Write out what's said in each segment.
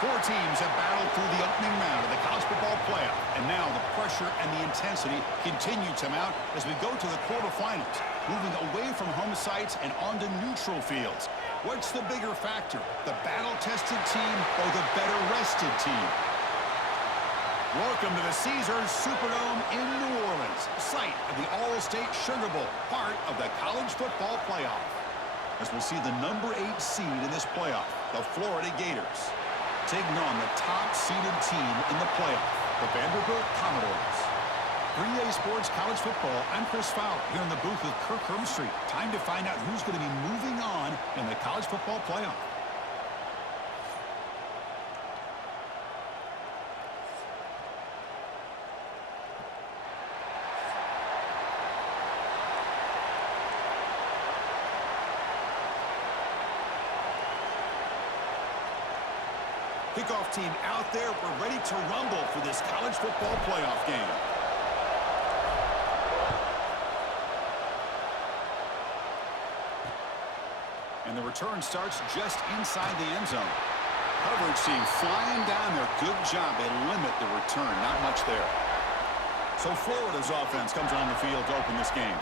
Four teams have battled through the opening round of the college football playoff, and now the pressure and the intensity continue to mount as we go to the quarterfinals, moving away from home sites and onto neutral fields. What's the bigger factor, the battle-tested team or the better-rested team? Welcome to the Caesars Superdome in New Orleans, site of the All-State Sugar Bowl, part of the college football playoff. As we'll see the number 8 seed in this playoff, the Florida Gators, taking on the top-seeded team in the playoff, the Vanderbilt Commodores. 3A Sports College Football, I'm Chris Fowler here in the booth with Kirk Hermstreet. Time to find out who's going to be moving on in the college football playoff. Kickoff team out there. We're ready to rumble for this college football playoff game. And the return starts just inside the end zone. Coverage team flying down there. Good job. They limit the return. Not much there. So Florida's offense comes on the field to open this game.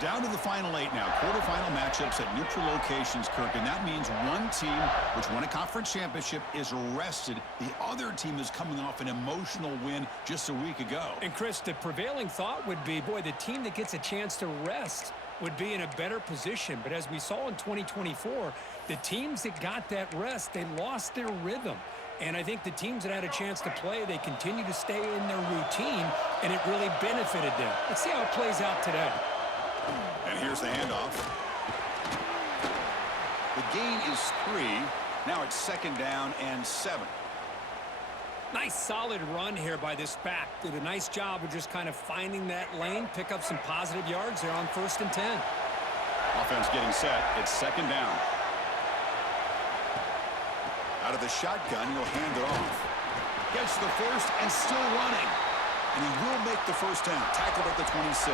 Down to the final 8 now. Quarterfinal matchups at neutral locations, Kirk. And that means one team, which won a conference championship, is rested. The other team is coming off an emotional win just a week ago. And, Chris, the prevailing thought would be, boy, the team that gets a chance to rest would be in a better position. But as we saw in 2024, the teams that got that rest, they lost their rhythm. And I think the teams that had a chance to play, they continue to stay in their routine, and it really benefited them. Let's see how it plays out today. And here's the handoff. The gain is 3. Now it's 2nd down and 7. Nice solid run here by this back. Did a nice job of just kind of finding that lane, pick up some positive yards there on 1st and 10. Offense getting set. It's 2nd down. Out of the shotgun, he'll hand it off. Gets the first and still running. And he will make the first down. Tackled at the 26.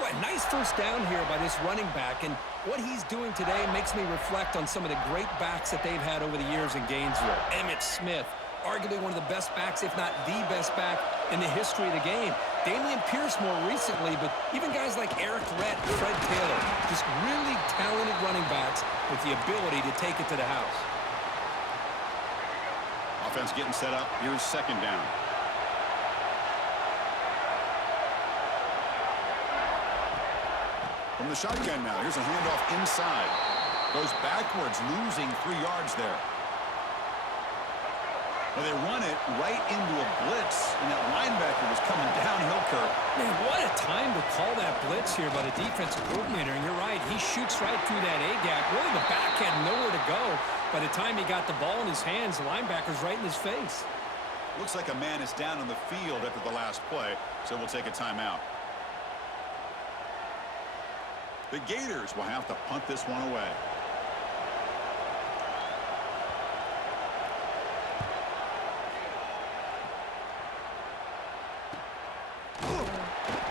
Boy, nice first down here by this running back, and what he's doing today makes me reflect on some of the great backs that they've had over the years in Gainesville. Emmitt Smith, arguably one of the best backs, if not the best back in the history of the game. Damian Pierce more recently, but even guys like Eric Rett, Fred Taylor, just really talented running backs with the ability to take it to the house. Offense getting set up. Here's 2nd down. From the shotgun now, here's a handoff inside. Goes backwards, losing 3 yards there. Well, they run it right into a blitz, and that linebacker was coming downhill, Kirk. Man, what a time to call that blitz here by the defensive coordinator. And you're right, he shoots right through that A-gap. Really, the back had nowhere to go. By the time he got the ball in his hands, the linebacker's right in his face. Looks like a man is down on the field after the last play, so we'll take a timeout. The Gators will have to punt this one away.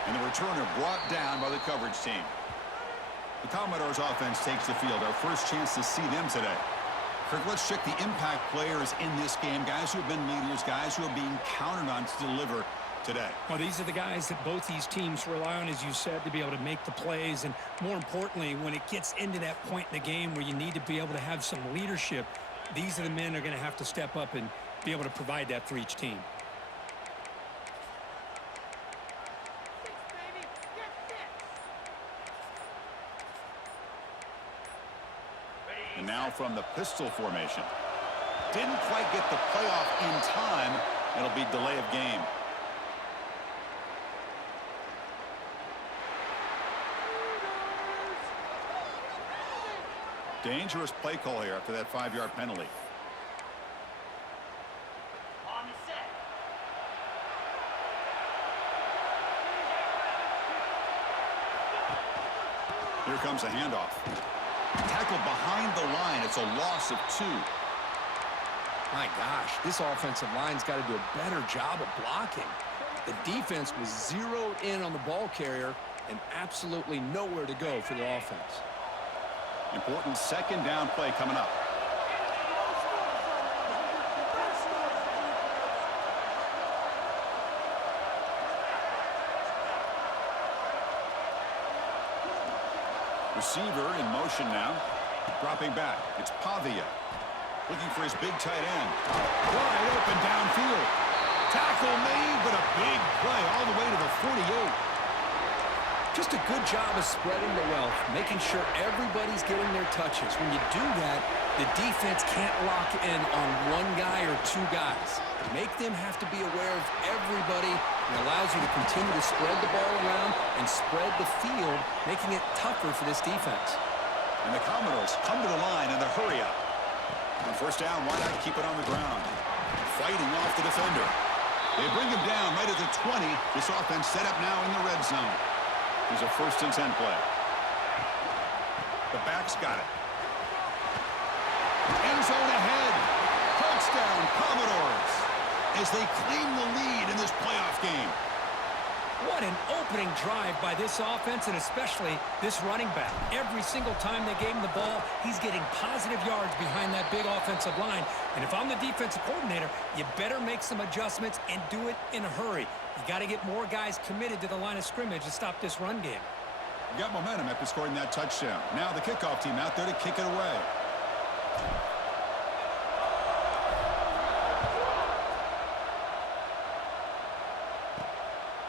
And the returner brought down by the coverage team. The Commodores offense takes the field. Our first chance to see them today. Kirk, let's check the impact players in this game. Guys who have been leaders, guys who are being counted on to deliver today. Well, these are the guys that both these teams rely on, as you said, to be able to make the plays. And more importantly, when it gets into that point in the game where you need to be able to have some leadership, these are the men that are going to have to step up and be able to provide that for each team. And now from the pistol formation. Didn't quite get the playoff in time. It'll be delay of game. Dangerous play call here after that 5-yard penalty. On the set. Here comes a handoff. Tackled behind the line. It's a loss of 2. My gosh, this offensive line's got to do a better job of blocking. The defense was zeroed in on the ball carrier and absolutely nowhere to go for the offense. Important 2nd down play coming up. Receiver in motion now. Dropping back. It's Pavia. Looking for his big tight end. Wide open downfield. Tackle made, but a big play all the way to the 48. Just a good job of spreading the wealth, making sure everybody's getting their touches. When you do that, the defense can't lock in on one guy or two guys. Make them have to be aware of everybody. It allows you to continue to spread the ball around and spread the field, making it tougher for this defense. And the Commodores come to the line in the hurry up. On first down, why not keep it on the ground? Fighting off the defender. They bring him down right at the 20. This offense set up now in the red zone. Here's a 1st and 10 play. The back's got it. End zone ahead. Touchdown, Commodores, as they claim the lead in this playoff game. What an opening drive by this offense, and especially this running back. Every single time they gave him the ball, he's getting positive yards behind that big offensive line. And if I'm the defensive coordinator, you better make some adjustments and do it in a hurry. You got to get more guys committed to the line of scrimmage to stop this run game. You got momentum after scoring that touchdown. Now the kickoff team out there to kick it away.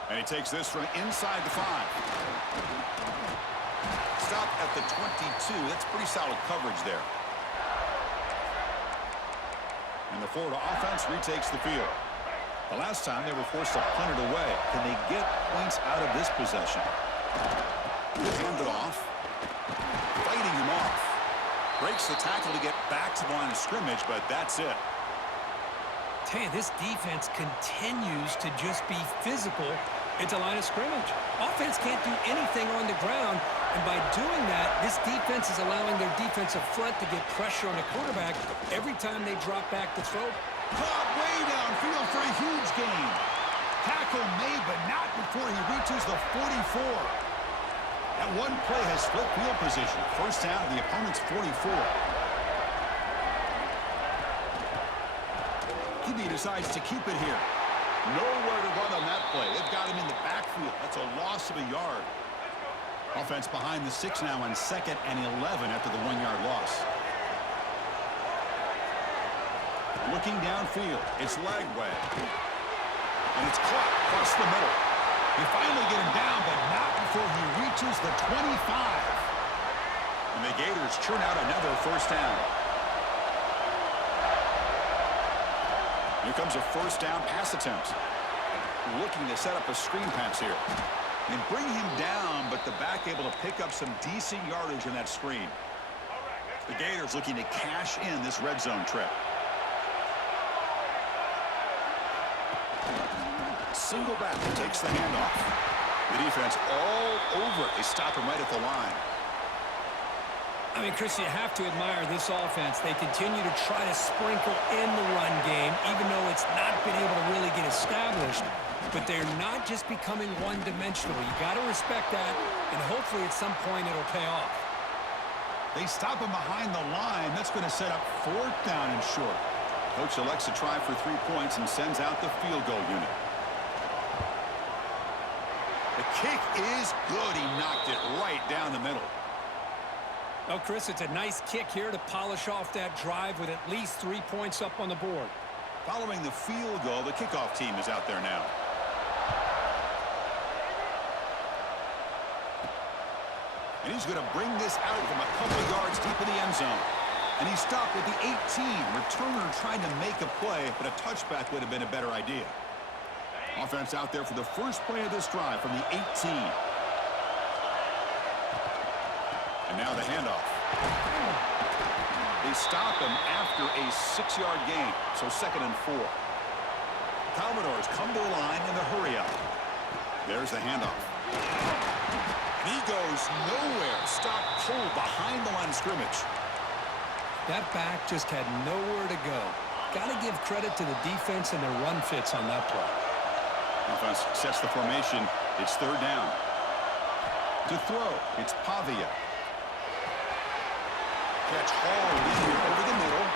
And he takes this from inside the 5. Stop at the 22. That's pretty solid coverage there. And the Florida offense retakes the field. The last time they were forced to punt it away. Can they get points out of this possession? Hand it off. Fighting him off. Breaks the tackle to get back to the line of scrimmage, but that's it. Hey, this defense continues to just be physical at the line of scrimmage. Offense can't do anything on the ground, and by doing that, this defense is allowing their defensive front to get pressure on the quarterback every time they drop back to throw. Caught way downfield for a huge gain. Tackle made, but not before he reaches the 44. That one play has split field position. First down to the opponent's 44. He decides to keep it here. Nowhere to run on that play. They've got him in the backfield. That's a loss of a yard. Offense behind the 6 now on 2nd and 11 after the 1-yard loss. Looking downfield. It's leg way. And it's caught across the middle. They finally get him down, but not before he reaches the 25. And the Gators churn out another first down. Here comes a first down pass attempt. Looking to set up a screen pass here. And bring him down, but the back able to pick up some decent yardage in that screen. The Gators looking to cash in this red zone trip. Single back takes the handoff. The defense all over it. They stop him right at the line. I mean, Chris, you have to admire this offense. They continue to try to sprinkle in the run game, even though it's not been able to really get established. But they're not just becoming one-dimensional. You got to respect that, and hopefully at some point it'll pay off. They stop him behind the line. That's going to set up 4th down and short. Coach elects to try for 3 points and sends out the field goal unit. The kick is good. He knocked it right down the middle. Well, Chris, it's a nice kick here to polish off that drive with at least 3 points up on the board. Following the field goal, the kickoff team is out there now. And he's going to bring this out from a couple of yards deep in the end zone. And he stopped at the 18. Returner trying to make a play, but a touchback would have been a better idea. Offense out there for the first play of this drive from the 18. And now the handoff. They stop him after a 6-yard gain, so 2nd and 4. The Commodores come to the line in the hurry-up. There's the handoff. And he goes nowhere. Stop pulled behind the line of scrimmage. That back just had nowhere to go. Got to give credit to the defense and their run fits on that play. Offense sets the formation. It's 3rd down. To throw, it's Pavia. Catch hauled in here over the middle.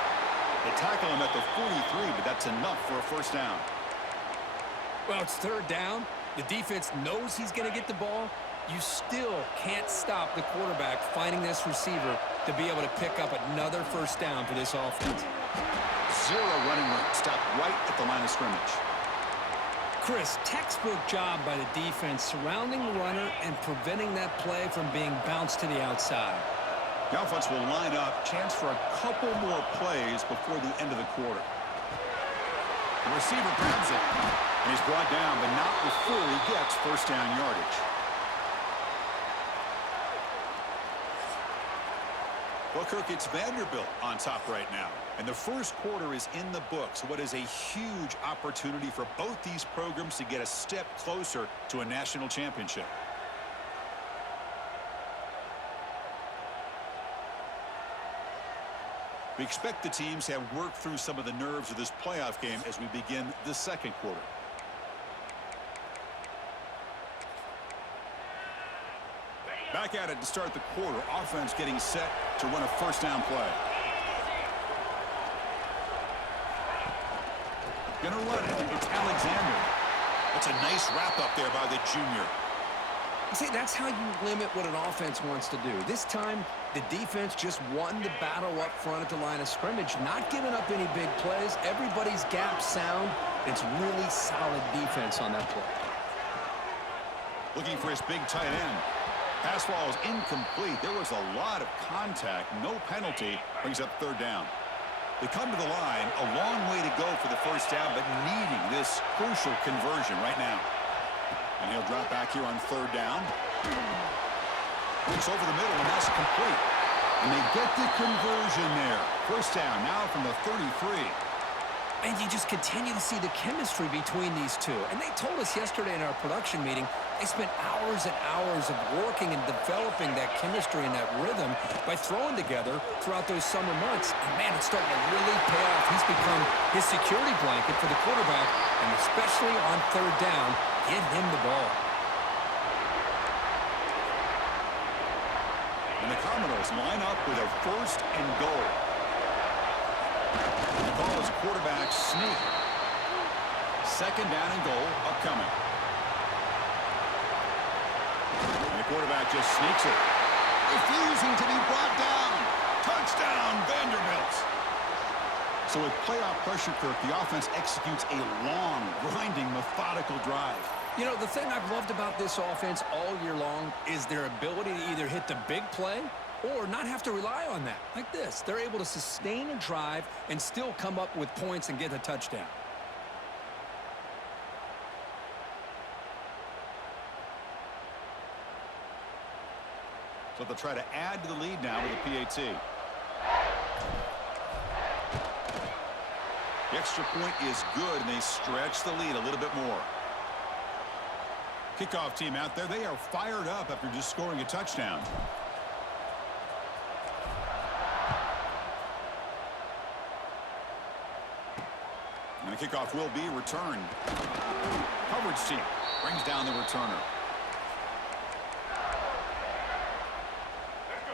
They tackle him at the 43, but that's enough for a first down. Well, it's 3rd down. The defense knows he's going to get the ball. You still can't stop the quarterback finding this receiver to be able to pick up another first down for this offense. Zero running room. Stopped right at the line of scrimmage. Chris, textbook job by the defense surrounding the runner and preventing that play from being bounced to the outside. The offense will line up. Chance for a couple more plays before the end of the quarter. The receiver grabs it, and he's brought down, but not before he gets first down yardage. Well, Kirk, it's Vanderbilt on top right now. And the first quarter is in the books. What is a huge opportunity for both these programs to get a step closer to a national championship. We expect the teams to have worked through some of the nerves of this playoff game as we begin the second quarter. Back at it to start the quarter. Offense getting set to run a first down play. Gonna run it. It's Alexander. That's a nice wrap up there by the junior. See, that's how you limit what an offense wants to do. This time, the defense just won the battle up front at the line of scrimmage, not giving up any big plays. Everybody's gap sound. It's really solid defense on that play. Looking for his big tight end. Pass ball is incomplete. There was a lot of contact. No penalty. Brings up third down. They come to the line. A long way to go for the first down, but needing this crucial conversion right now. And he'll drop back here on third down. Looks over the middle, and that's complete. And they get the conversion there. First down now from the 33. And you just continue to see the chemistry between these two. And they told us yesterday in our production meeting, they spent hours and hours of working and developing that chemistry and that rhythm by throwing together throughout those summer months. And, man, it's starting to really pay off. He's become his security blanket for the quarterback, and especially on third down, get him the ball. And the Commodores line up with a first and goal. The call is quarterback sneak. Second down and goal upcoming. And the quarterback just sneaks it. Refusing to be brought down. Touchdown, Vanderbilt. So with playoff pressure, Kirk, the offense executes a long, grinding, methodical drive. You know, the thing I've loved about this offense all year long is their ability to either hit the big play or not have to rely on that. Like this. They're able to sustain a drive and still come up with points and get a touchdown. So they'll try to add to the lead now with a PAT. The extra point is good, and they stretch the lead a little bit more. Kickoff team out there, they are fired up after just scoring a touchdown. And the kickoff will be returned. Coverage team brings down the returner.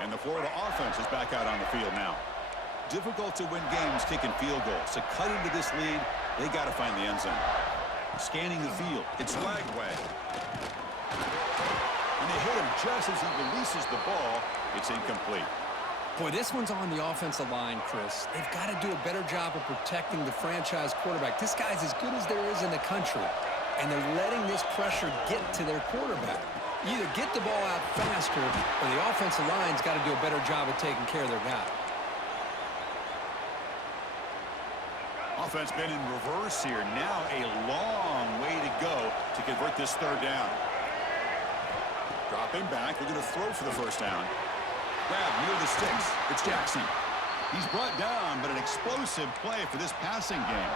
And the Florida offense is back out on the field now. Difficult to win games kicking field goals. To cut into this lead, they got to find the end zone. Scanning the field. It's Lagway. And they hit him just as he releases the ball. It's incomplete. Boy, this one's on the offensive line, Chris. They've got to do a better job of protecting the franchise quarterback. This guy's as good as there is in the country, and they're letting this pressure get to their quarterback. You either get the ball out faster, or the offensive line's got to do a better job of taking care of their guy. Offense been in reverse here. Now a long way to go to convert this third down. Dropping back. They're going to throw for the first down. Grab near the sticks. It's Jackson. He's brought down, but an explosive play for this passing game.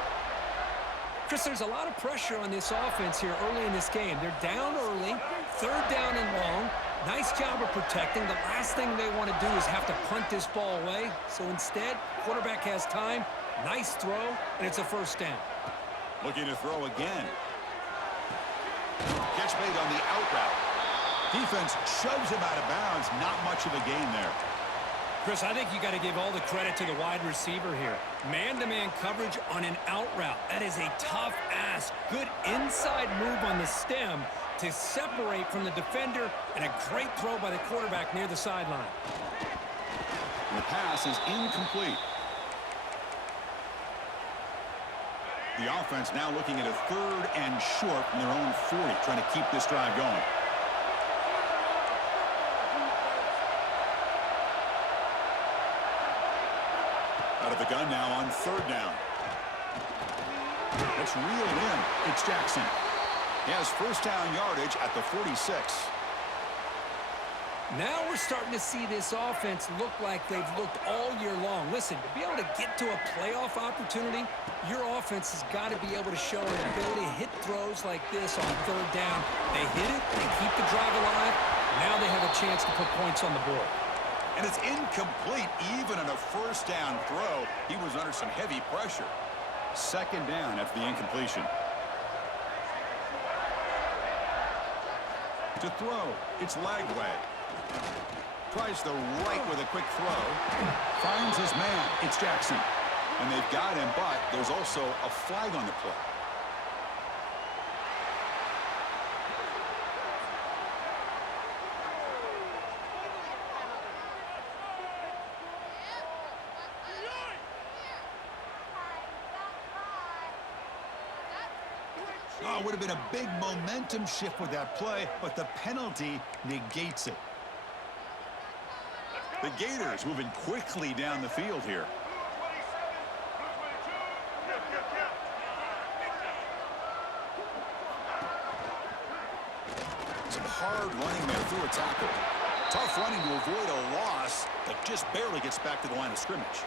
Chris, there's a lot of pressure on this offense here early in this game. They're down early, third down and long. Nice job of protecting. The last thing they want to do is have to punt this ball away. So instead, quarterback has time. Nice throw, and it's a first down. Looking to throw again. Catch made on the out route. Defense shoves him out of bounds. Not much of a gain there. Chris, I think you got to give all the credit to the wide receiver here. Man-to-man coverage on an out route. That is a tough ask. Good inside move on the stem to separate from the defender, and a great throw by the quarterback near the sideline. The pass is incomplete. The offense now looking at a 3rd and short from their own 40, trying to keep this drive going. Out of the gun now on 3rd down. It's reeled in. It's Jackson. He has first down yardage at the 46. Now we're starting to see this offense look like they've looked all year long. Listen, to be able to get to a playoff opportunity, your offense has got to be able to show an ability to hit throws like this on 3rd down. They hit it, they keep the drive alive. Now they have a chance to put points on the board. And it's incomplete even on a first down throw. He was under some heavy pressure. 2nd down after the incompletion. To throw, it's Lagway. Tries the right with a quick throw. Finds his man. It's Jackson. And they've got him, but there's also a flag on the play. Oh, it would have been a big momentum shift with that play, but the penalty negates it. The Gators moving quickly down the field here. Some hard running there through a tackle. Tough running to avoid a loss, but just barely gets back to the line of scrimmage.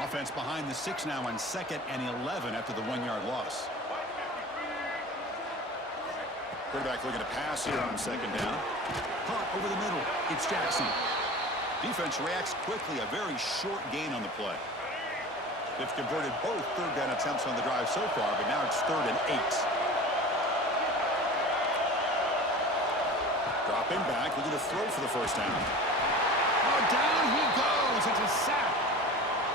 Offense behind the 6 now on 2nd and 11 after the 1-yard loss. Quarterback looking to pass here on 2nd down. Caught over the middle. It's Jackson. Defense reacts quickly. A very short gain on the play. They've converted both 3rd down attempts on the drive so far, but now it's 3rd and 8. Dropping back, looking to throw for the first down. Oh, down he goes. It's a sack.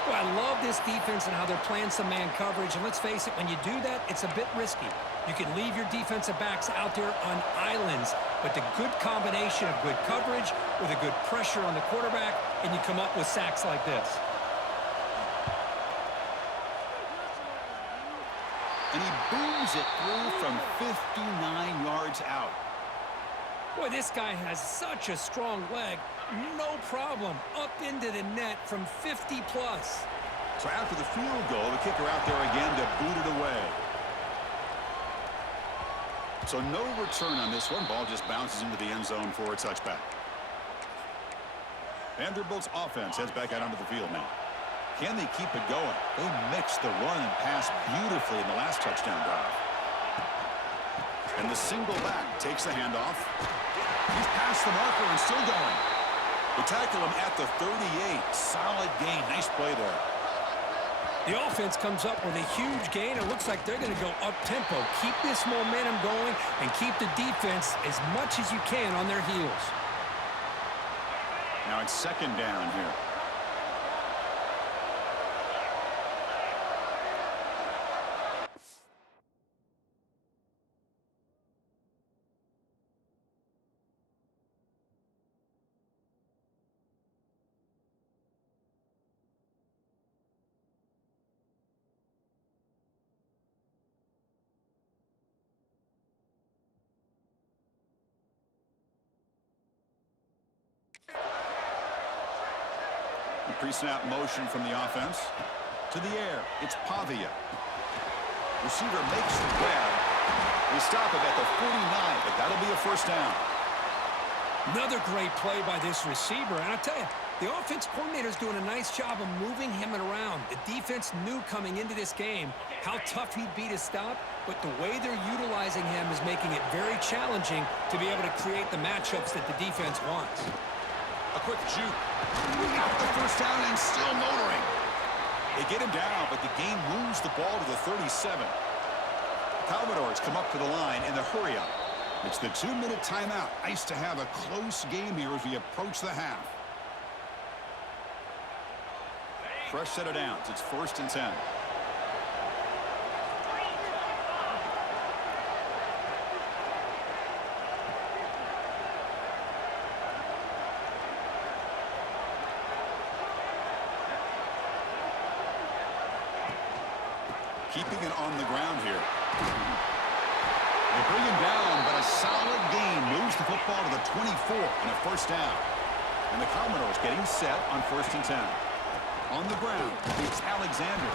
Well, I love this defense and how they're playing some man coverage. And let's face it, when you do that, it's a bit risky. You can leave your defensive backs out there on islands, but the good combination of good coverage with a good pressure on the quarterback, and you come up with sacks like this. And he booms it through from 59 yards out. Boy, this guy has such a strong leg. No problem. Up into the net from 50-plus. So after the field goal, the kicker out there again to boot it away. So no return on this one. Ball just bounces into the end zone for a touchback. Vanderbilt's offense heads back out onto the field now. Can they keep it going? They mixed the run and pass beautifully in the last touchdown drive. And the single back takes the handoff. He's past the marker and still going. They tackle him at the 38. Solid gain. Nice play there. The offense comes up with a huge gain. It looks like they're going to go up-tempo. Keep this momentum going and keep the defense as much as you can on their heels. Now it's 2nd down here. Pre-snap motion from the offense. To the air, it's Pavia. Receiver makes the grab. They stop it at the 49, but that'll be a first down. Another great play by this receiver. And I tell you, the offense coordinator's doing a nice job of moving him around. The defense knew coming into this game how tough he'd be to stop, but the way they're utilizing him is making it very challenging to be able to create the matchups that the defense wants. A quick juke. Got the first down and still motoring. They get him down, but the game moves the ball to the 37. Commodores come up to the line in the hurry-up. It's the 2-minute timeout. Nice to have a close game here as we approach the half. Fresh set of downs. It's 1st and 10. Keeping it on the ground here. They bring him down, but a solid gain moves the football to the 24 and a 1st down. And the Commodores getting set on 1st and 10. On the ground, it's Alexander.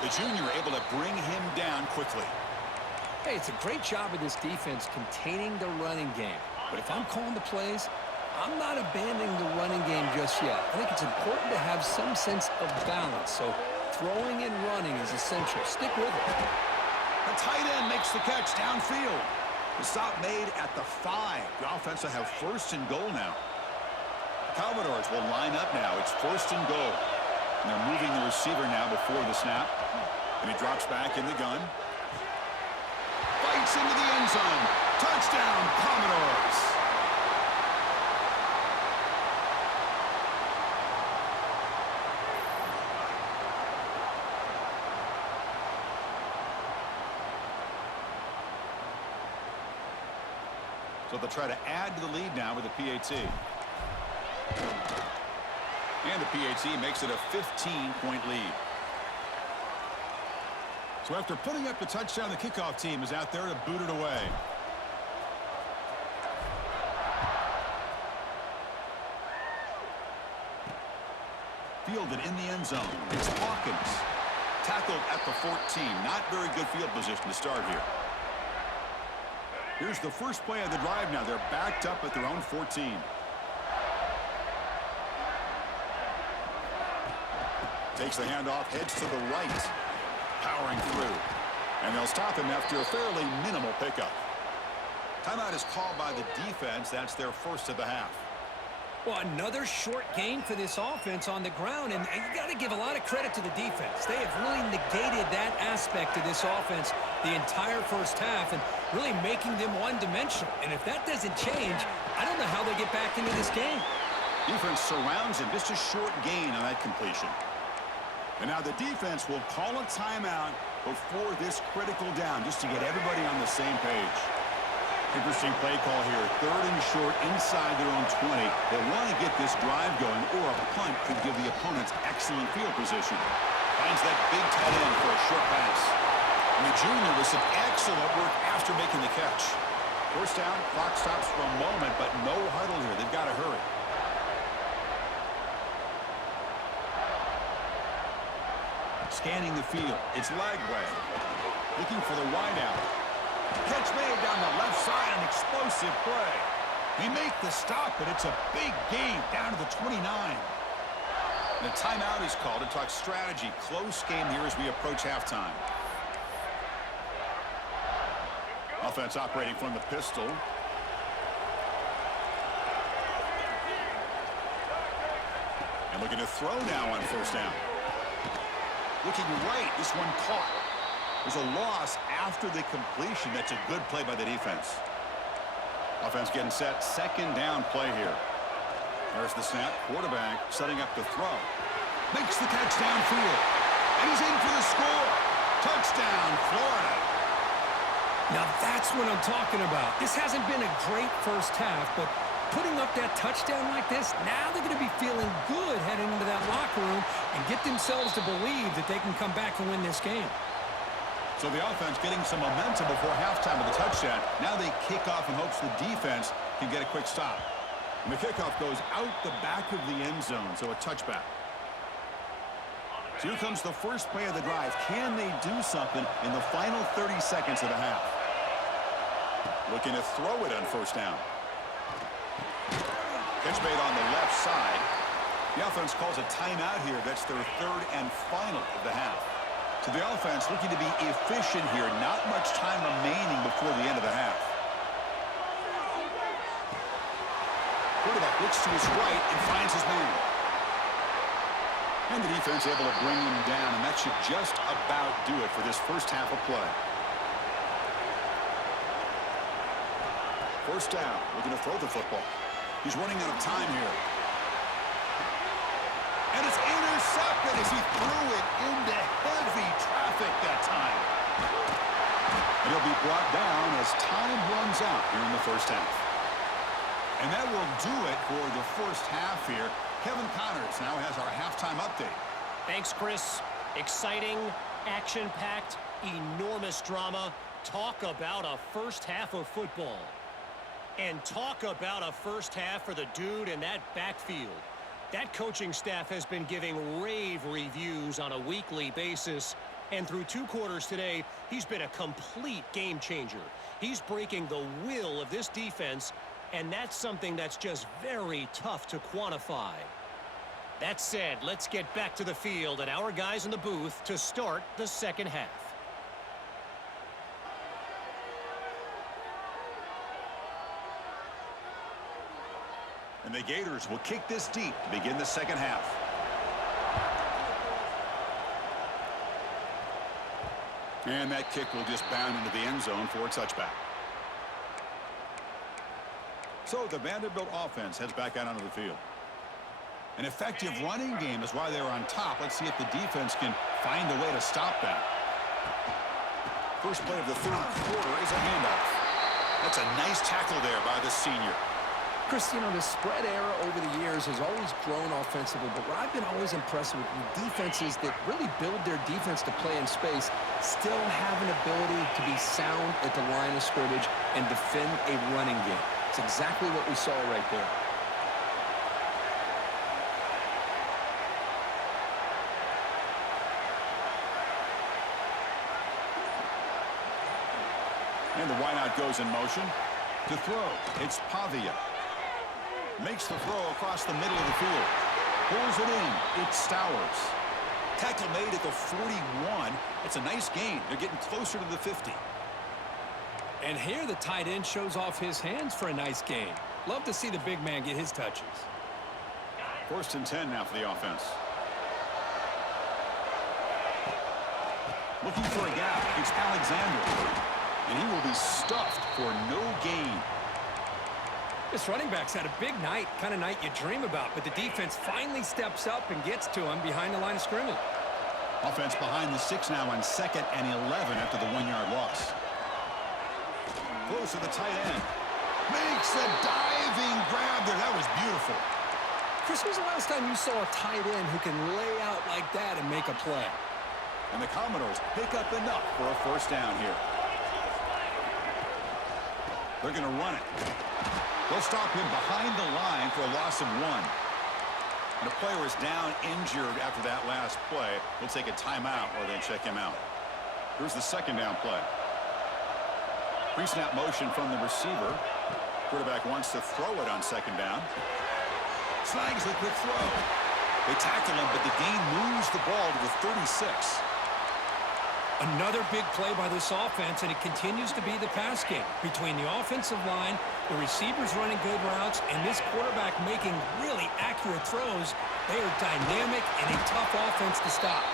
The junior able to bring him down quickly. Hey, it's a great job of this defense containing the running game. But if I'm calling the plays, I'm not abandoning the running game just yet. I think it's important to have some sense of balance. So throwing and running is essential. Stick with it. The tight end makes the catch downfield. The stop made at the 5. The offense will have 1st and goal now. The Commodores will line up now. It's 1st and goal. And they're moving the receiver now before the snap. And he drops back in the gun. Fights into the end zone. Touchdown, Commodores. So they'll try to add to the lead now with a PAT. And the PAT makes it a 15-point lead. So after putting up the touchdown, the kickoff team is out there to boot it away. Fielded in the end zone. It's Hawkins. Tackled at the 14. Not very good field position to start here. Here's the first play of the drive now. They're backed up at their own 14. Takes the handoff, heads to the right. Powering through. And they'll stop him after a fairly minimal pickup. Timeout is called by the defense. That's their 1st of the half. Well, another short gain for this offense on the ground, and you got to give a lot of credit to the defense. They have really negated that aspect of this offense the entire 1st half and really making them one-dimensional. And if that doesn't change, I don't know how they get back into this game. Defense surrounds him. Just a short gain on that completion. And now the defense will call a timeout before this critical down just to get everybody on the same page. Interesting play call here. 3rd and short inside their own 20. They want to get this drive going, or a punt could give the opponents excellent field position. Finds that big tight end for a short pass. And the junior with some excellent work after making the catch. 1st down, clock stops for a moment, but no huddle here. They've got to hurry. Scanning the field. It's Lagway. Looking for the wideout. Catch made down the left side, an explosive play. They make the stop, but it's a big gain down to the 29. The timeout is called to talk strategy. Close game here as we approach halftime. Offense operating from the pistol. And looking to throw now on 1st down. Looking right, this one caught. There's a loss after the completion. That's a good play by the defense. Offense getting set. 2nd down play here. There's the snap. Quarterback setting up the throw. Makes the catch downfield. And he's in for the score. Touchdown, Florida. Now that's what I'm talking about. This hasn't been a great 1st half, but putting up that touchdown like this, now they're going to be feeling good heading into that locker room and get themselves to believe that they can come back and win this game. So the offense getting some momentum before halftime with the touchdown. Now they kick off in hopes the defense can get a quick stop. And the kickoff goes out the back of the end zone, so a touchback. So here comes the first play of the drive. Can they do something in the final 30 seconds of the half? Looking to throw it on 1st down. Catch made on the left side. The offense calls a timeout here. That's their 3rd and final of the half. So the offense looking to be efficient here. Not much time remaining before the end of the half. Quarterback looks to his right and finds his man. And the defense able to bring him down, and that should just about do it for this 1st half of play. 1st down, looking to throw the football. He's running out of time here. And it's intercepted. intercepted as he threw it into heavy traffic that time. And he'll be brought down as time runs out here in the first half. And that will do it for the first half here. Kevin Connors now has our halftime update. Thanks, Chris. Exciting, action-packed, enormous drama. Talk about a first half of football. And talk about a first half for the dude in that backfield. That coaching staff has been giving rave reviews on a weekly basis. And through 2 quarters today, he's been a complete game changer. He's breaking the will of this defense, and that's something that's just very tough to quantify. That said, let's get back to the field and our guys in the booth to start the second half. And the Gators will kick this deep to begin the second half. And that kick will just bound into the end zone for a touchback. So the Vanderbilt offense heads back out onto the field. An effective running game is why they're on top. Let's see if the defense can find a way to stop that. First play of the third quarter is a handoff. That's a nice tackle there by the senior. Chris, you know, the spread era over the years has always grown offensively, but what I've been always impressed with defenses that really build their defense to play in space still have an ability to be sound at the line of scrimmage and defend a running game. It's exactly what we saw right there. And the wideout goes in motion. To throw, it's Pavia. Makes the throw across the middle of the field. Pulls it in. It's Stowers. Tackle made at the 41. It's a nice gain. They're getting closer to the 50. And here the tight end shows off his hands for a nice gain. Love to see the big man get his touches. 1st and 10 now for the offense. Looking for a gap. It's Alexander. And he will be stuffed for no gain. This running back's had a big night, kind of night you dream about, but the defense finally steps up and gets to him behind the line of scrimmage. Offense behind the 6 now on 2nd and 11 after the 1-yard loss. Close to the tight end. Makes the diving grab there. That was beautiful. Chris, when's the last time you saw a tight end who can lay out like that and make a play? And the Commodores pick up enough for a first down here. They're going to run it. They'll stop him behind the line for a loss of 1. And a player is down injured after that last play. We'll take a timeout or they check him out. Here's the second down play. Pre-snap motion from the receiver. Quarterback wants to throw it on 2nd down. Snags the quick throw. They tackle him, but the gain moves the ball to the 36. Another big play by this offense, and it continues to be the pass game. Between the offensive line, the receivers running good routes, and this quarterback making really accurate throws, they are dynamic and a tough offense to stop.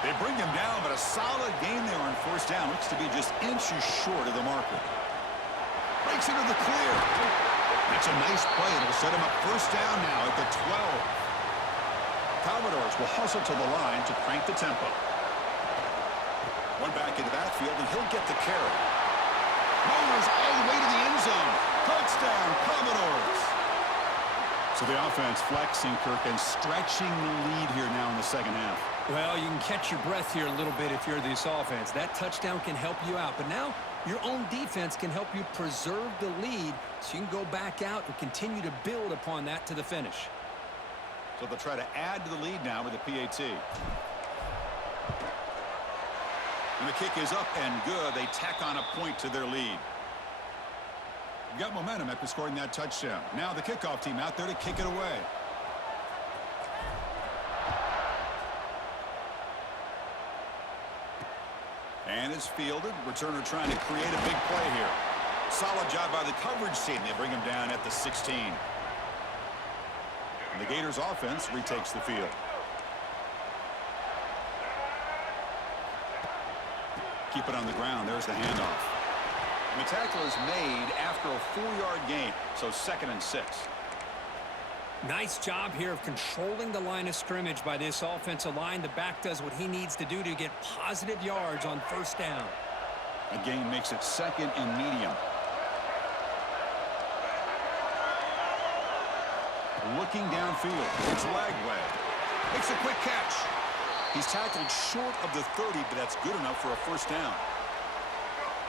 They bring him down, but a solid gain there on 1st down. Looks to be just inches short of the marker. Breaks into the clear. That's a nice play. It'll set him up 1st down now at the 12. Commodores will hustle to the line to crank the tempo. One back in the backfield, and he'll get the carry. Motors all the way to the end zone. Touchdown, Commodores. So the offense flexing, Kirk, and stretching the lead here now in the second half. Well, you can catch your breath here a little bit if you're this offense. That touchdown can help you out. But now your own defense can help you preserve the lead so you can go back out and continue to build upon that to the finish. So they'll try to add to the lead now with the PAT. And the kick is up and good. They tack on a point to their lead. Got momentum after scoring that touchdown. Now the kickoff team out there to kick it away. And it's fielded. Returner trying to create a big play here. Solid job by the coverage team. They bring him down at the 16. And the Gators offense retakes the field. Keep it on the ground. There's the handoff. And the tackle is made after a 4-yard gain, so 2nd and 6. Nice job here of controlling the line of scrimmage by this offensive line. The back does what he needs to do to get positive yards on first down. A gain makes it 2nd and medium. Looking downfield. It's Lagway. Makes a quick catch. He's tackled short of the 30, but that's good enough for a first down.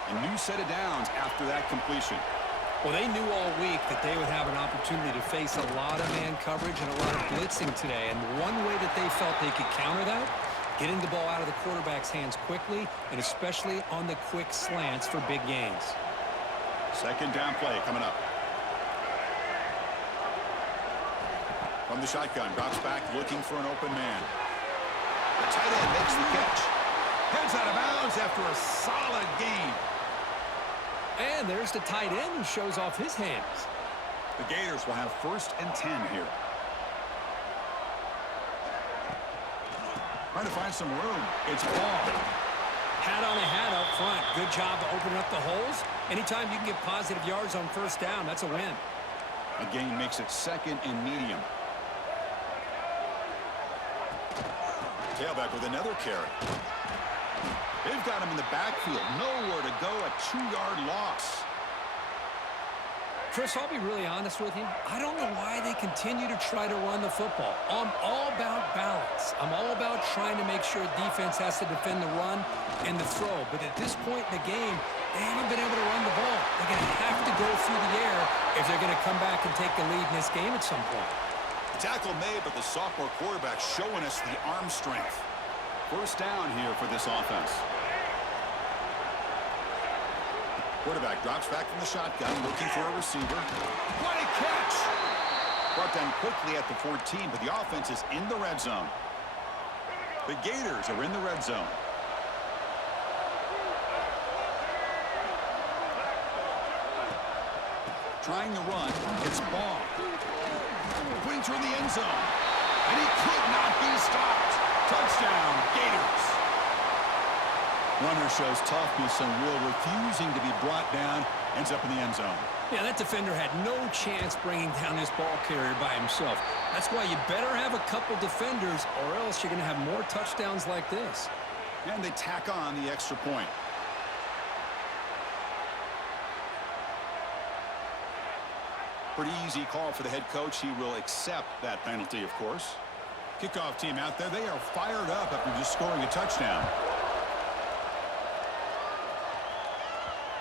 A new set of downs after that completion. Well, they knew all week that they would have an opportunity to face a lot of man coverage and a lot of blitzing today. And one way that they felt they could counter that, getting the ball out of the quarterback's hands quickly, and especially on the quick slants for big gains. 2nd down play coming up. From the shotgun, drops back looking for an open man. The tight end makes the catch. Heads out of bounds after a solid gain. And there's the tight end who shows off his hands. The Gators will have 1st and 10 here. Trying to find some room. It's Ball. Hat on a hat up front. Good job to open up the holes. Anytime you can get positive yards on first down, that's a win. A gain makes it 2nd and medium. Tailback with another carry. They've got him in the backfield. Nowhere to go. A 2-yard loss. Chris, I'll be really honest with you. I don't know why they continue to try to run the football. I'm all about balance. I'm all about trying to make sure defense has to defend the run and the throw. But at this point in the game, they haven't been able to run the ball. They're going to have to go through the air if they're going to come back and take the lead in this game at some point. Tackle made, but the sophomore quarterback showing us the arm strength. First down here for this offense. Quarterback drops back from the shotgun, looking for a receiver. What a catch! Brought down quickly at the 14, but the offense is in the red zone. The Gators are in the red zone. Trying to run, it's Ball. Brings her in the end zone. And he could not be stopped. Touchdown, Gators. Runner shows toughness and will, refusing to be brought down. Ends up in the end zone. Yeah, that defender had no chance bringing down this ball carrier by himself. That's why you better have a couple defenders, or else you're going to have more touchdowns like this. And they tack on the extra point. Pretty easy call for the head coach. He will accept that penalty, of course. Kickoff team out there. They are fired up after just scoring a touchdown.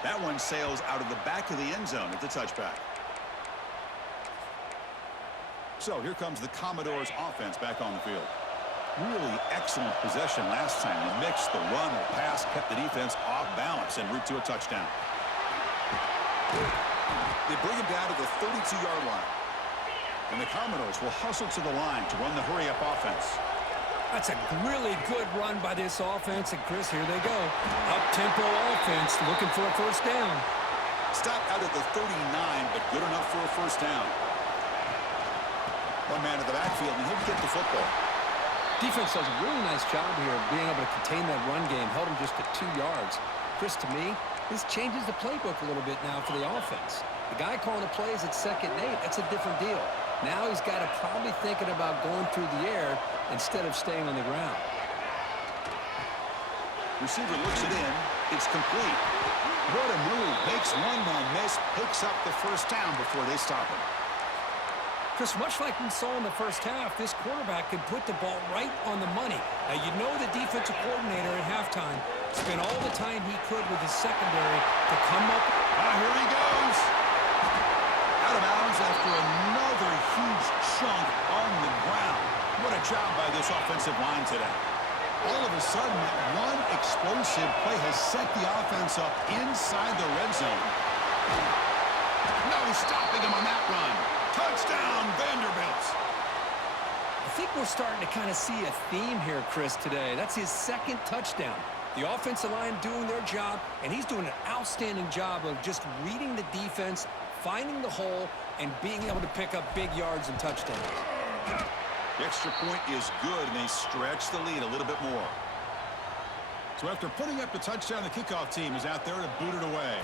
That one sails out of the back of the end zone at the touchback. So here comes the Commodores offense back on the field. Really excellent possession last time. You mixed the run or pass, kept the defense off balance en route to a touchdown. They bring him down to the 32-yard line. And the Commodores will hustle to the line to run the hurry-up offense. That's a really good run by this offense. And, Chris, here they go. Up-tempo offense looking for a first down. Stop out at the 39, but good enough for a first down. One man in the backfield, and he'll get the football. Defense does a really nice job here of being able to contain that run game. Held him just at 2 yards. Chris, to me, this changes the playbook a little bit now for the offense. The guy calling the plays at 2nd and 8, that's a different deal. Now he's got to probably thinking about going through the air instead of staying on the ground. Receiver looks it in. It's complete. What a move. Makes one man miss. Picks up the first down before they stop him. Chris, much like we saw in the first half, this quarterback could put the ball right on the money. Now, you know the defensive coordinator at halftime spent all the time he could with his secondary to come up. Here he goes. Out of bounds after another huge chunk on the ground. What a job by this offensive line today. All of a sudden, that one explosive play has set the offense up inside the red zone. No stopping him on that run. Touchdown, Vanderbilt. I think we're starting to kind of see a theme here, Chris, today. That's his 2nd touchdown. The offensive line doing their job, and he's doing an outstanding job of just reading the defense, finding the hole, and being able to pick up big yards and touchdowns. The extra point is good, and they stretch the lead a little bit more. So after putting up the touchdown, the kickoff team is out there to boot it away.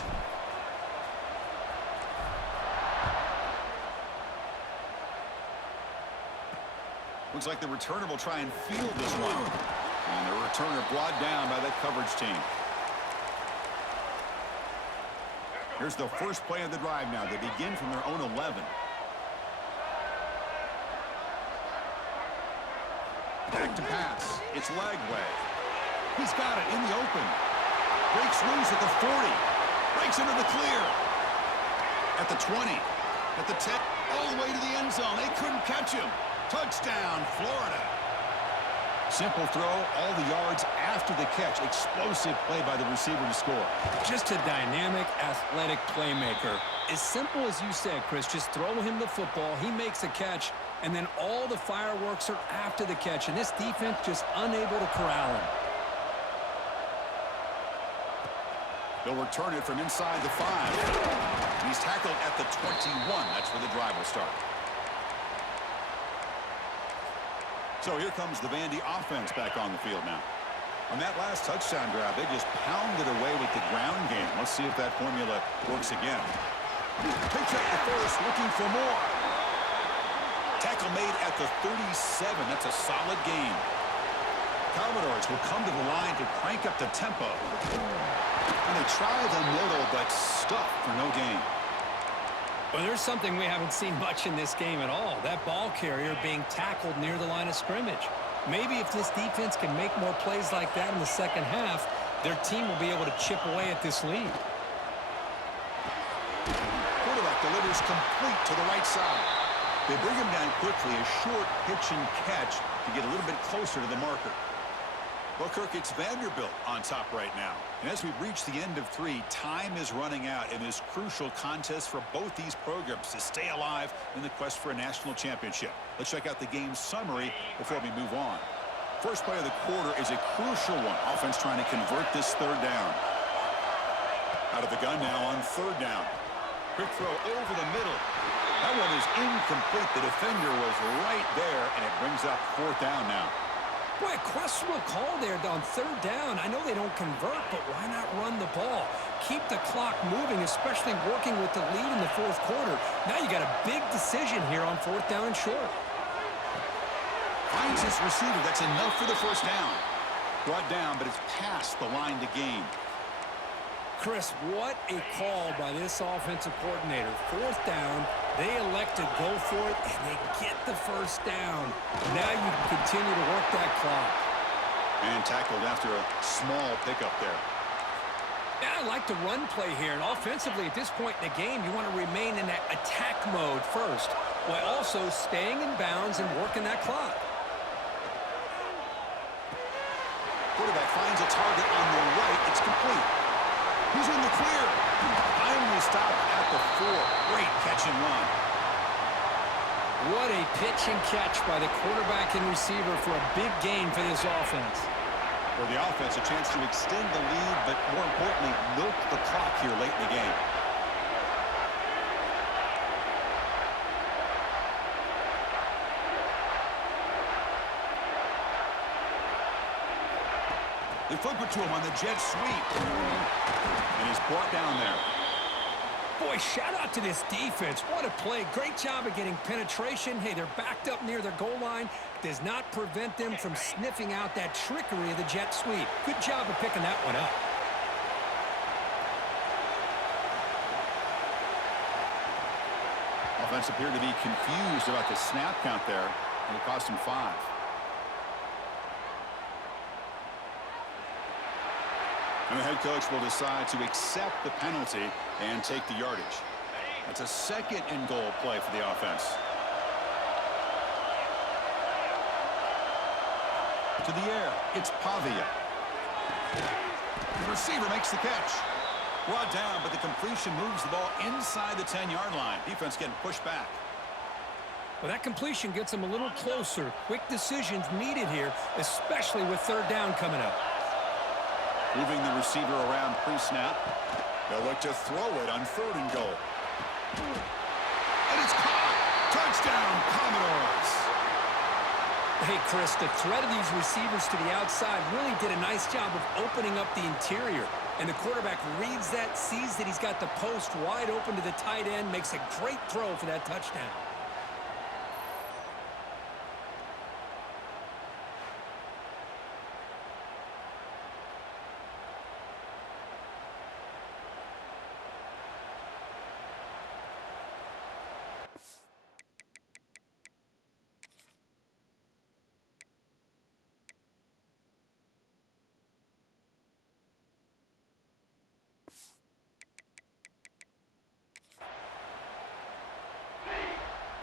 Looks like the returner will try and field this one. And the returner brought down by that coverage team. Here's the first play of the drive now. They begin from their own 11. Back to pass. It's Lagway. He's got it in the open. Breaks loose at the 40. Breaks into the clear. At the 20. At the 10. All the way to the end zone. They couldn't catch him. Touchdown, Florida. Simple throw, all the yards after the catch. Explosive play by the receiver to score. Just a dynamic, athletic playmaker. As simple as you said, Chris, just throw him the football. He makes a catch, and then all the fireworks are after the catch. And this defense just unable to corral him. They'll return it from inside the 5. He's tackled at the 21. That's where the drive will start. So here comes the Vandy offense back on the field now. On that last touchdown drive, they just pounded away with the ground game. Let's see if that formula works again. Takes up the first, looking for more. Tackle made at the 37. That's a solid gain. Commodores will come to the line to crank up the tempo. And they try the middle, but stuck for no gain. Well, there's something we haven't seen much in this game at all. That ball carrier being tackled near the line of scrimmage. Maybe if this defense can make more plays like that in the second half, their team will be able to chip away at this lead. Quarterback delivers complete to the right side. They bring him down quickly, a short pitch and catch to get a little bit closer to the marker. Well, Kirk, it's Vanderbilt on top right now. And as we reach the end of 3, time is running out in this crucial contest for both these programs to stay alive in the quest for a national championship. Let's check out the game summary before we move on. First play of the quarter is a crucial one. Offense trying to convert this third down. Out of the gun now on third down. Quick throw over the middle. That one is incomplete. The defender was right there, and it brings up fourth down now. Boy, a questionable call there on third down. I know they don't convert, but why not run the ball? Keep the clock moving, especially working with the lead in the fourth quarter. Now you got a big decision here on fourth down and short. Finds his receiver. That's enough for the first down. Brought down, but it's past the line to gain. Chris, what a call by this offensive coordinator. Fourth down, they elect to go for it, and they get the first down. Now you can continue to work that clock. And tackled after a small pickup there. Yeah, I like the run play here. And offensively, at this point in the game, you want to remain in that attack mode first, while also staying in bounds and working that clock. Quarterback finds a target on the right. It's complete. He's in the clear. Finally stopped at the 4. Great catch and run. What a pitch and catch by the quarterback and receiver for a big gain for this offense. For the offense, a chance to extend the lead, but more importantly, milk the clock here late in the game. They flip it to him on the jet sweep. And he's brought down there. Boy, shout out to this defense. What a play. Great job of getting penetration. Hey, they're backed up near their goal line. Does not prevent them from sniffing out that trickery of the jet sweep. Good job of picking that one up. Offense appeared to be confused about the snap count there, and it cost him 5. And the head coach will decide to accept the penalty and take the yardage. That's a second and goal play for the offense. To the air, it's Pavia. The receiver makes the catch. Brought down, but the completion moves the ball inside the 10-yard line. Defense getting pushed back. Well, that completion gets them a little closer. Quick decisions needed here, especially with third down coming up. Moving the receiver around pre-snap. They'll look to throw it on third and goal. And it's caught. Touchdown, Commodores. Hey, Chris, the threat of these receivers to the outside really did a nice job of opening up the interior. And the quarterback reads that, sees that he's got the post wide open to the tight end, makes a great throw for that touchdown.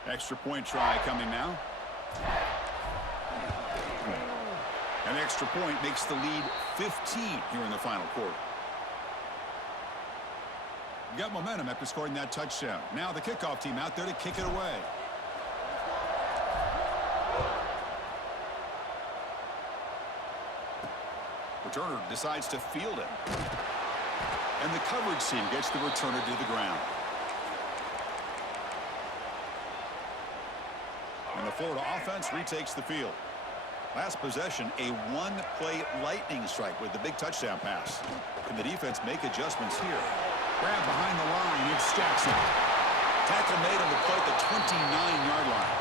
Extra point try coming now. An extra point makes the lead 15 here in the final quarter. Got momentum after scoring that touchdown. Now the kickoff team out there to kick it away. Returner decides to field it. And the coverage team gets the returner to the ground. And the Florida offense retakes the field. Last possession, a one-play lightning strike with the big touchdown pass. Can the defense make adjustments here? Grab behind the line, it's Jackson. Tackle made on the play at the 29-yard line.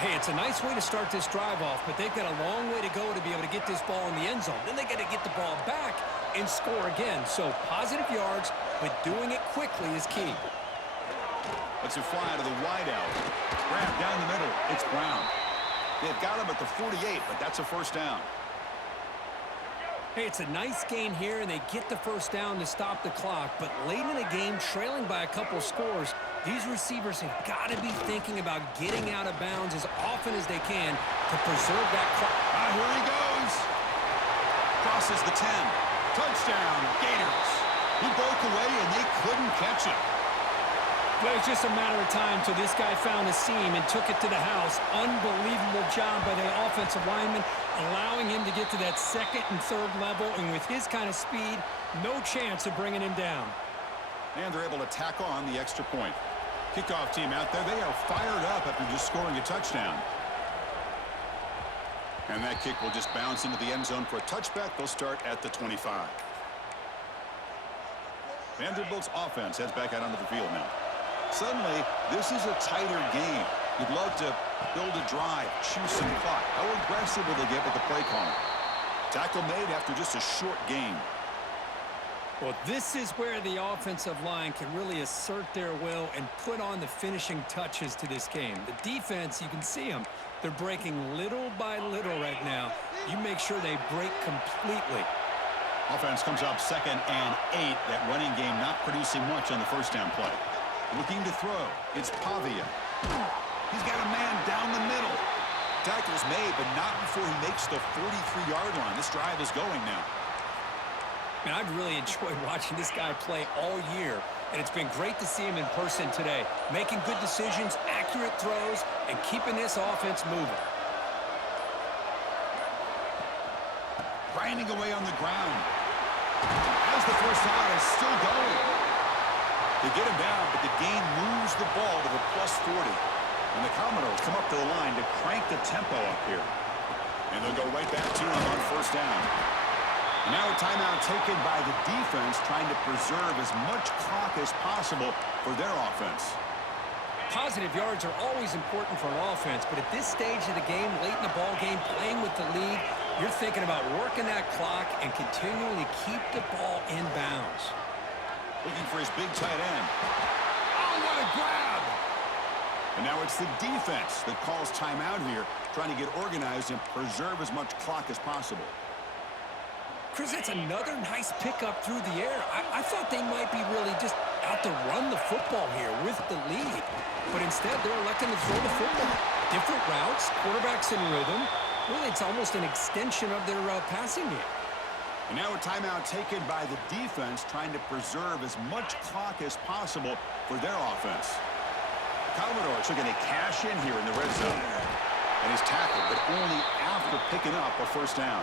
Hey, it's a nice way to start this drive off, but they've got a long way to go to be able to get this ball in the end zone. Then they got to get the ball back and score again. So positive yards, but doing it quickly is key. Let's it fly to the wideout. Grab down the middle. It's Brown. They've got him at the 48, but that's a first down. Hey, it's a nice gain here, and they get the first down to stop the clock. But late in the game, trailing by a couple of scores, these receivers have got to be thinking about getting out of bounds as often as they can to preserve that clock. Here he goes. Crosses the 10. Touchdown, Gators. He broke away, and they couldn't catch him. Well, it's just a matter of time till this guy found a seam and took it to the house. Unbelievable job by the offensive lineman, allowing him to get to that second and third level. And with his kind of speed, no chance of bringing him down. And they're able to tack on the extra point. Kickoff team out there, they are fired up after just scoring a touchdown. And that kick will just bounce into the end zone for a touchback. They'll start at the 25. Vanderbilt's offense heads back out onto the field now. Suddenly, this is a tighter game. You'd love to build a drive, choose some clock. How aggressive will they get with the play calling? Tackle made after just a short game. Well, this is where the offensive line can really assert their will and put on the finishing touches to this game. The defense, you can see them. They're breaking little by little right now. You make sure they break completely. Offense comes up 2nd and 8. That running game not producing much on the first down play. Looking to throw. It's Pavia. He's got a man down the middle. Tackle's made, but not before he makes the 43-yard line. This drive is going now. Man, I've really enjoyed watching this guy play all year, and it's been great to see him in person today, making good decisions, accurate throws, and keeping this offense moving. Grinding away on the ground. As the first down is still going. They get him down, but the gain moves the ball to the +40. And the Commodores come up to the line to crank the tempo up here. And they'll go right back to him on first down. And now a timeout taken by the defense, trying to preserve as much clock as possible for their offense. Positive yards are always important for an offense, but at this stage of the game, late in the ball game, playing with the lead, you're thinking about working that clock and continuing to keep the ball in bounds. Looking for his big tight end. Oh, what a grab! And now it's the defense that calls timeout here, trying to get organized and preserve as much clock as possible. Chris, that's another nice pickup through the air. I thought they might be really just out to run the football here with the lead. But instead, they're electing to throw the football. Different routes, quarterbacks in rhythm. Really, it's almost an extension of their passing game. And now a timeout taken by the defense, trying to preserve as much clock as possible for their offense. The Commodores are going to cash in here in the red zone. And he's tackled, but only after picking up a first down.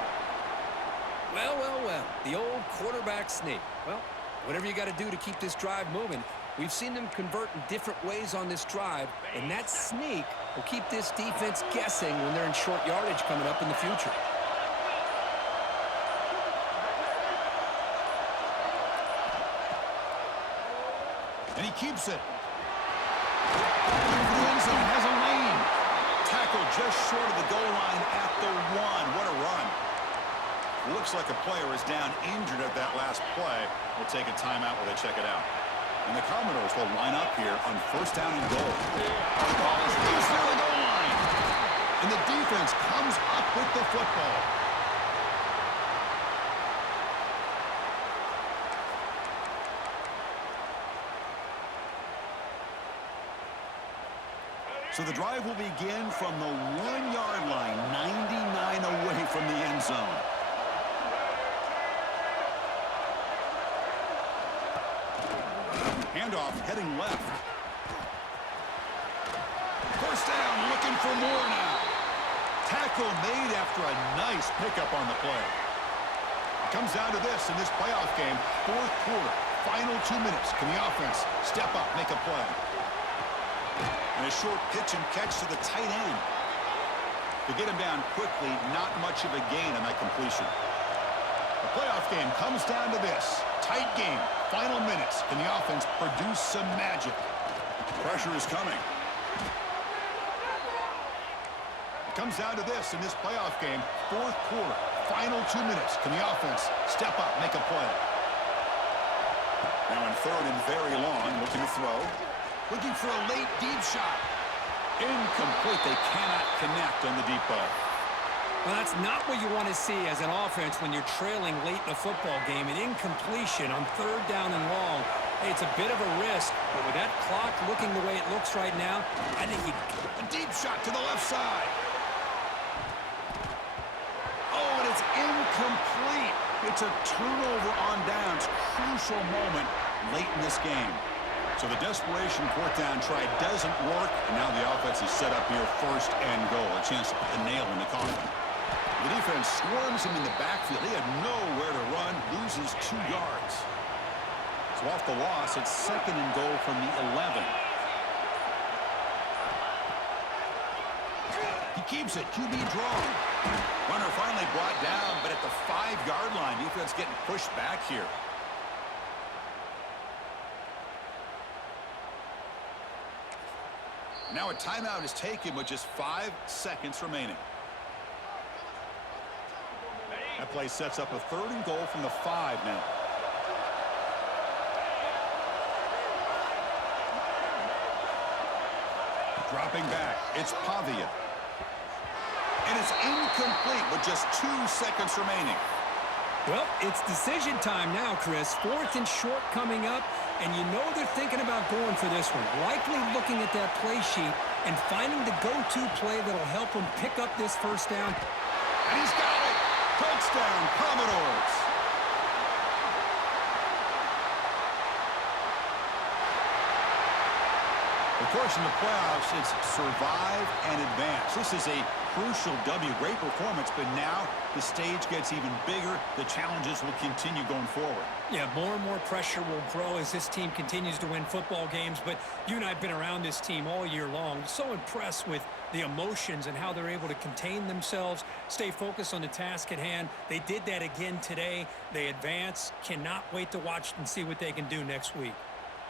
Well, well, well, the old quarterback sneak. Well, whatever you got to do to keep this drive moving. We've seen them convert in different ways on this drive, and that sneak will keep this defense guessing when they're in short yardage coming up in the future. And he keeps it. The end zone has a lane. Tackle just short of the goal line at the 1. What a run. Looks like a player is down injured at that last play. We'll take a timeout while they check it out. And the Commodores will line up here on first down and goal. The ball is loose near the goal line. And the defense comes up with the football. So the drive will begin from the 1-yard line, 99 away from the end zone. Handoff heading left. First down, looking for more now. Tackle made after a nice pickup on the play. It comes down to this in this playoff game. Fourth quarter, final 2 minutes. Can the offense step up, make a play? And a short pitch and catch to the tight end. To get him down quickly, not much of a gain on that completion. The playoff game comes down to this. Tight game, final minutes. Can the offense produce some magic? Pressure is coming. It comes down to this in this playoff game. Fourth quarter, final 2 minutes. Can the offense step up, make a play? Now in third and very long, looking to throw. Looking for a late deep shot. Incomplete. They cannot connect on the deep ball. Well, that's not what you want to see as an offense when you're trailing late in a football game. An incompletion on third down and long. Hey, it's a bit of a risk, but with that clock looking the way it looks right now, I think a deep shot to the left side. Oh, and it's incomplete. It's a turnover on downs. Crucial moment late in this game. So the desperation fourth down try doesn't work, and now the offense is set up here first and goal. A chance to put the nail in the coffin. The defense swarms him in the backfield. He had nowhere to run, loses 2 yards. So off the loss, it's second and goal from the 11. He keeps it, QB draw. Runner finally brought down, but at the 5-yard line, defense getting pushed back here. Now a timeout is taken with just 5 seconds remaining. That play sets up a third and goal from the 5 now. Dropping back, it's Pavia. And it's incomplete with just 2 seconds remaining. Well, it's decision time now, Chris. Fourth and short coming up, and you know they're thinking about going for this one. Likely looking at that play sheet and finding the go-to play that'll help them pick up this first down. And he's got it! Touchdown, Commodores! Of course, in the playoffs, it's survive and advance. This is a crucial W. Great performance, but now the stage gets even bigger. The challenges will continue going forward. Yeah, more and more pressure will grow as this team continues to win football games, but you and I have been around this team all year long. So impressed with the emotions and how they're able to contain themselves, stay focused on the task at hand. They did that again today. They advance. Cannot wait to watch and see what they can do next week.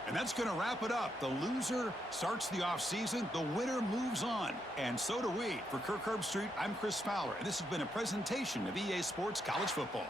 And that's going to wrap it up. The loser starts the offseason. The winner moves on. And so do we. For Kirk Herbstreit, I'm Chris Fowler, and this has been a presentation of EA Sports College Football.